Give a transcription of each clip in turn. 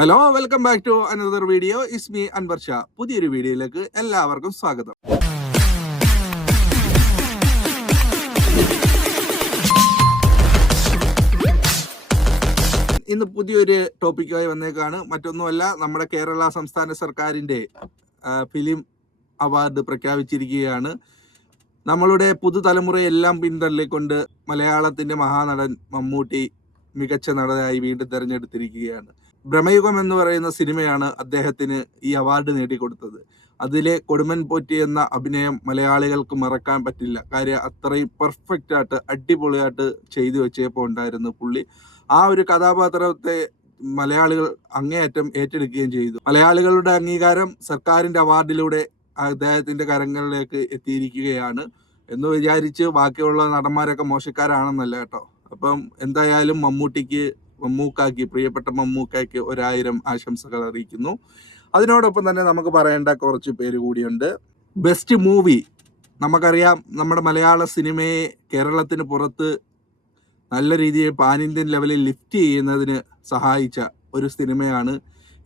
Hello welcome back to another video Ismi Anwar Shah പുതിയൊരു വീഡിയോയിലേക്ക് എല്ലാവർക്കും സ്വാഗതം. ഇന്ന് പുതിയൊരു ടോപ്പിക്കായി വന്നേക്കാണ്. മറ്റൊന്നുമല്ല നമ്മുടെ കേരള സംസ്ഥാന സർക്കാരിന്റെ ഫിലിം അവാർഡ് പ്രഖ്യാപിച്ചിരിക്കുകയാണ്. നമ്മളുടെ പുതുതലമുറയെല്ലാം പിന്തള്ളിക്കൊണ്ട് മലയാളത്തിന്റെ മഹാനടൻ മമ്മൂട്ടി മികച്ച നടനായി വീണ്ടും തെരഞ്ഞെടുത്തിരിക്കുകയാണ്. ഭ്രമയുഗം എന്ന് പറയുന്ന സിനിമയാണ് അദ്ദേഹത്തിന് ഈ അവാർഡ് നേടിക്കൊടുത്തത്. അതിലെ കൊടുമൻ പോറ്റി എന്ന അഭിനയം മലയാളികൾക്ക് മറക്കാൻ പറ്റില്ല. കാര്യം അത്രയും പെർഫെക്റ്റ് ആയിട്ട് അടിപൊളിയായിട്ട് ചെയ്തു വെച്ചപ്പോൾ ഉണ്ടായിരുന്നു പുള്ളി. ആ ഒരു കഥാപാത്രത്തെ മലയാളികൾ അങ്ങേയറ്റം ഏറ്റെടുക്കുകയും ചെയ്തു. മലയാളികളുടെ അംഗീകാരം സർക്കാരിന്റെ അവാർഡിലൂടെ അദ്ദേഹത്തിന്റെ കരങ്ങളിലേക്ക് എത്തിയിരിക്കുകയാണ്. എന്ന് വിചാരിച്ച് ബാക്കിയുള്ള നടന്മാരൊക്കെ മോശക്കാരാണെന്നല്ല കേട്ടോ. അപ്പം എന്തായാലും മമ്മൂട്ടിക്ക് മമ്മൂക്കാക്കി പ്രിയപ്പെട്ട മമ്മൂക്കാക്ക് ഒരായിരം ആശംസകൾ അറിയിക്കുന്നു. അതിനോടൊപ്പം തന്നെ നമുക്ക് പറയേണ്ട കുറച്ച് പേര് കൂടിയുണ്ട്. ബെസ്റ്റ് മൂവി നമുക്കറിയാം നമ്മുടെ മലയാള സിനിമയെ കേരളത്തിന് പുറത്ത് നല്ല രീതിയിൽ പാൻ ഇന്ത്യൻ ലെവലിൽ ലിഫ്റ്റ് ചെയ്യുന്നതിന് സഹായിച്ച ഒരു സിനിമയാണ്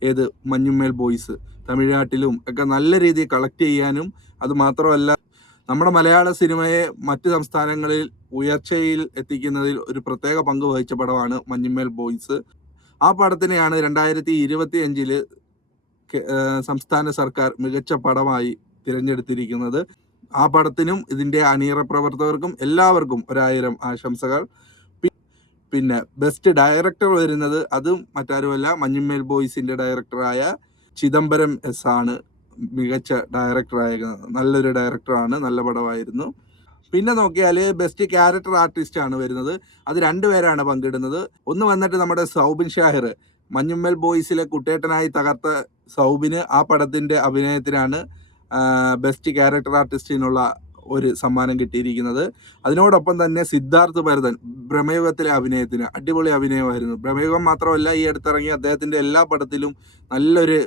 ഏത്? മഞ്ഞുമേൽ ബോയ്സ് തമിഴ്നാട്ടിലും ഒക്കെ നല്ല രീതിയിൽ കളക്ട് ചെയ്യാനും അത് മാത്രമല്ല നമ്മുടെ മലയാള സിനിമയെ മറ്റു സംസ്ഥാനങ്ങളിൽ ഉയർച്ചയിൽ എത്തിക്കുന്നതിൽ ഒരു പ്രത്യേക പങ്ക് വഹിച്ച പടമാണ് മഞ്ഞുമേൽ ബോയ്സ്. ആ പടത്തിനെയാണ് രണ്ടായിരത്തി ഇരുപത്തി അഞ്ചിൽ സംസ്ഥാന സർക്കാർ മികച്ച പടമായി തിരഞ്ഞെടുത്തിരിക്കുന്നത്. ആ പടത്തിനും ഇതിന്റെ അണിയറ പ്രവർത്തകർക്കും എല്ലാവർക്കും ഒരായിരം ആശംസകൾ. പിന്നെ ബെസ്റ്റ് ഡയറക്ടർ വരുന്നത് അതും മറ്റാരുമല്ല മഞ്ഞുമേൽ ബോയ്സിന്റെ ഡയറക്ടറായ ചിദംബരം എസ് ആണ്. മികച്ച ഡയറക്ടറായ നല്ലൊരു ഡയറക്ടറാണ് നല്ല പടമായിരുന്നു. പിന്നെ നോക്കിയാൽ ബെസ്റ്റ് ക്യാരക്ടർ ആർട്ടിസ്റ്റ് ആണ് വരുന്നത്. അത് രണ്ടുപേരാണ് പങ്കിടുന്നത്. ഒന്ന് വന്നിട്ട് നമ്മുടെ സൗബിൻ ഷാഹിർ. മഞ്ഞുമ്മൽ ബോയ്സിലെ കുട്ടേട്ടനായി തകർത്ത സൗബിന് ആ പടത്തിന്റെ അഭിനയത്തിനാണ് ബെസ്റ്റ് ക്യാരക്ടർ ആർട്ടിസ്റ്റിനുള്ള ഒരു സമ്മാനം കിട്ടിയിരിക്കുന്നത്. അതിനോടൊപ്പം തന്നെ സിദ്ധാർത്ഥ് ഭരതൻ ഭ്രമയുഗത്തിലെ അഭിനയത്തിന് അടിപൊളി അഭിനയമായിരുന്നു. ഭ്രമയുഗം മാത്രമല്ല ഈ അടുത്തിറങ്ങിയ അദ്ദേഹത്തിന്റെ എല്ലാ പടത്തിലും നല്ലൊരു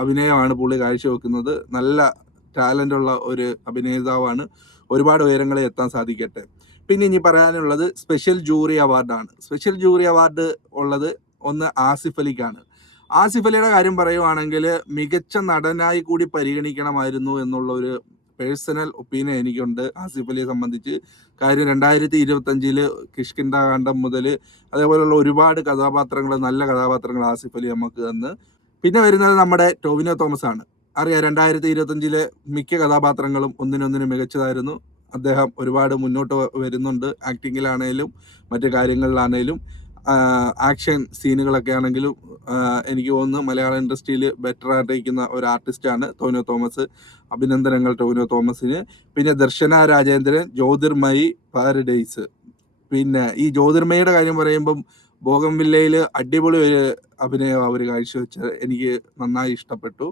അഭിനയമാണ് പുള്ളി കാഴ്ചവെക്കുന്നത്. നല്ല ടാലന്റ് ഉള്ള ഒരു അഭിനേതാവാണ്. ഒരുപാട് ഉയരങ്ങളെ എത്താൻ സാധിക്കട്ടെ. പിന്നെ ഇനി പറയാനുള്ളത് സ്പെഷ്യൽ ജൂറി അവാർഡാണ് സ്പെഷ്യൽ ജൂറി അവാർഡ് ഉള്ളത് ഒന്ന് ആസിഫ് അലിക്കാണ്. ആസിഫ് അലിയുടെ കാര്യം പറയുവാണെങ്കിൽ മികച്ച നടനായി കൂടി പരിഗണിക്കണമായിരുന്നു എന്നുള്ള ഒരു പേഴ്സണൽ ഒപ്പീനിയൻ എനിക്കുണ്ട് ആസിഫ് അലിയെ സംബന്ധിച്ച്. കാര്യം രണ്ടായിരത്തി ഇരുപത്തി അഞ്ചിൽ കിഷ്കിന്ദാകാന്ഡം മുതൽ അതേപോലെയുള്ള ഒരുപാട് കഥാപാത്രങ്ങൾ നല്ല കഥാപാത്രങ്ങൾ ആസിഫ് അലി നമുക്ക് തന്ന്. പിന്നെ വരുന്നത് നമ്മുടെ ടോവിനോ തോമസ് ആണ് അറിയാം രണ്ടായിരത്തി ഇരുപത്തഞ്ചിലെ മിക്ക കഥാപാത്രങ്ങളും ഒന്നിനൊന്നിന് മികച്ചതായിരുന്നു. അദ്ദേഹം ഒരുപാട് മുന്നോട്ട് വരുന്നുണ്ട്. ആക്ടിങ്ങിലാണേലും മറ്റു കാര്യങ്ങളിലാണേലും ആക്ഷൻ സീനുകളൊക്കെ ആണെങ്കിലും എനിക്ക് തോന്നുന്നു മലയാള ഇൻഡസ്ട്രിയിൽ ബെറ്റർ ആയിട്ടിരിക്കുന്ന ഒരു ആർട്ടിസ്റ്റാണ് ടോവിനോ തോമസ്. അഭിനന്ദനങ്ങൾ ടോവിനോ തോമസിന്. പിന്നെ ദർശന രാജേന്ദ്രൻ ജ്യോതിർമയി പാരഡൈസ് പിന്നെ ഈ ജ്യോതിർമയുടെ കാര്യം പറയുമ്പം ബോഗംവില്ലയിൽ അടിപൊളി ഒരു അഭിനയം അവർ കാഴ്ചവെച്ച് എനിക്ക് നന്നായി ഇഷ്ടപ്പെട്ടു.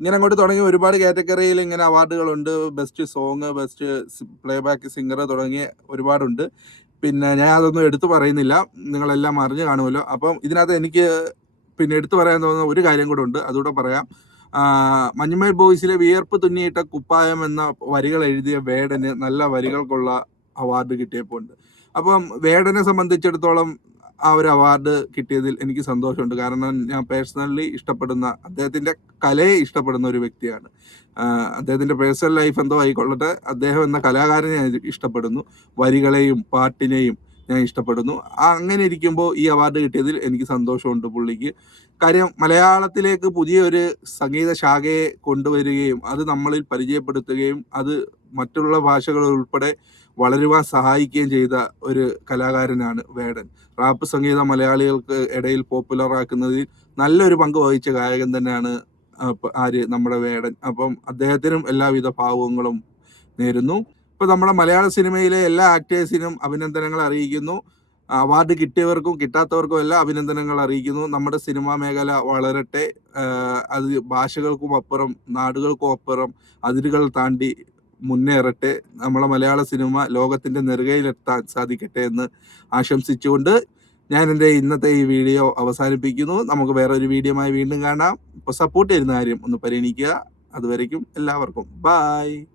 ഇങ്ങനെ അങ്ങോട്ട് തുടങ്ങി ഒരുപാട് കാറ്റഗറിയിൽ ഇങ്ങനെ അവാർഡുകളുണ്ട്. Best song best playback singer തുടങ്ങിയ ഒരുപാടുണ്ട്. പിന്നെ ഞാൻ അതൊന്നും എടുത്തു പറയുന്നില്ല. നിങ്ങളെല്ലാം അറിഞ്ഞു കാണുമല്ലോ. അപ്പം ഇതിനകത്ത് എനിക്ക് പിന്നെ എടുത്തു പറയാൻ തോന്നുന്ന ഒരു കാര്യം കൂടെ ഉണ്ട്. അതുകൂടെ പറയാം. മഞ്ഞുമേൽ ബോയ്സിലെ വിയർപ്പ് തുന്നിയിട്ട കുപ്പായം എന്ന വരികൾ എഴുതിയ വേടന് നല്ല വരികൾക്കുള്ള അവാർഡ് കിട്ടിയപ്പോൾ ഉണ്ട് അപ്പം വേടനെ സംബന്ധിച്ചിടത്തോളം ആ ഒരു അവാർഡ് കിട്ടിയതിൽ എനിക്ക് സന്തോഷമുണ്ട്. കാരണം ഞാൻ പേഴ്സണലി ഇഷ്ടപ്പെടുന്ന അദ്ദേഹത്തിന്റെ കലയെ ഇഷ്ടപ്പെടുന്ന ഒരു വ്യക്തിയാണ്. അദ്ദേഹത്തിന്റെ പേഴ്സണൽ ലൈഫ് എന്തോ ആയിക്കൊള്ളട്ടെ അദ്ദേഹം എന്ന കലാകാരനെ ഞാൻ ഇഷ്ടപ്പെടുന്നു. വരികളെയും പാട്ടിനെയും ഞാൻ ഇഷ്ടപ്പെടുന്നു. അങ്ങനെ ഇരിക്കുമ്പോൾ ഈ അവാർഡ് കിട്ടിയതിൽ എനിക്ക് സന്തോഷമുണ്ട് പുള്ളിക്ക്. കാര്യം മലയാളത്തിലേക്ക് പുതിയൊരു സംഗീത ശാഖയെ കൊണ്ടുവരികയും അത് നമ്മളിൽ പരിചയപ്പെടുത്തുകയും അത് മറ്റുള്ള ഭാഷകൾ ഉൾപ്പെടെ വളരുവാൻ സഹായിക്കുകയും ചെയ്ത ഒരു കലാകാരനാണ് വേടൻ. റാപ്പ് സംഗീതം മലയാളികൾക്ക് ഇടയിൽ പോപ്പുലർ ആക്കുന്നതിൽ നല്ലൊരു പങ്ക് വഹിച്ച ഗായകൻ തന്നെയാണ് ആര്? നമ്മുടെ വേടൻ. അപ്പം അദ്ദേഹത്തിനും എല്ലാവിധ ഭാവങ്ങളും നേരുന്നു. ഇപ്പൊ നമ്മുടെ മലയാള സിനിമയിലെ എല്ലാ ആക്ടേഴ്സിനും അഭിനന്ദനങ്ങൾ അറിയിക്കുന്നു. അവാർഡ് കിട്ടിയവർക്കും കിട്ടാത്തവർക്കും എല്ലാം അഭിനന്ദനങ്ങൾ അറിയിക്കുന്നു. നമ്മുടെ സിനിമാ മേഖല വളരട്ടെ അത് ഭാഷകൾക്കും അപ്പുറം നാടുകൾക്കും അപ്പുറം അതിരുകൾ താണ്ടി മുന്നേറട്ടെ നമ്മളെ മലയാള സിനിമ ലോകത്തിന്റെ നെറുകയിലെത്താൻ സാധിക്കട്ടെ എന്ന് ആശംസിച്ചുകൊണ്ട് ഞാൻ എന്റെ ഇന്നത്തെ ഈ വീഡിയോ അവസാനിപ്പിക്കുന്നു. നമുക്ക് വേറെ ഒരു വീഡിയോമായി വീണ്ടും കാണാം. ഇപ്പോൾ സപ്പോർട്ട് ചെയ്യുന്ന കാര്യം ഒന്ന് പരിഗണിക്കുക. അതുവരേക്കും എല്ലാവർക്കും. ബായ്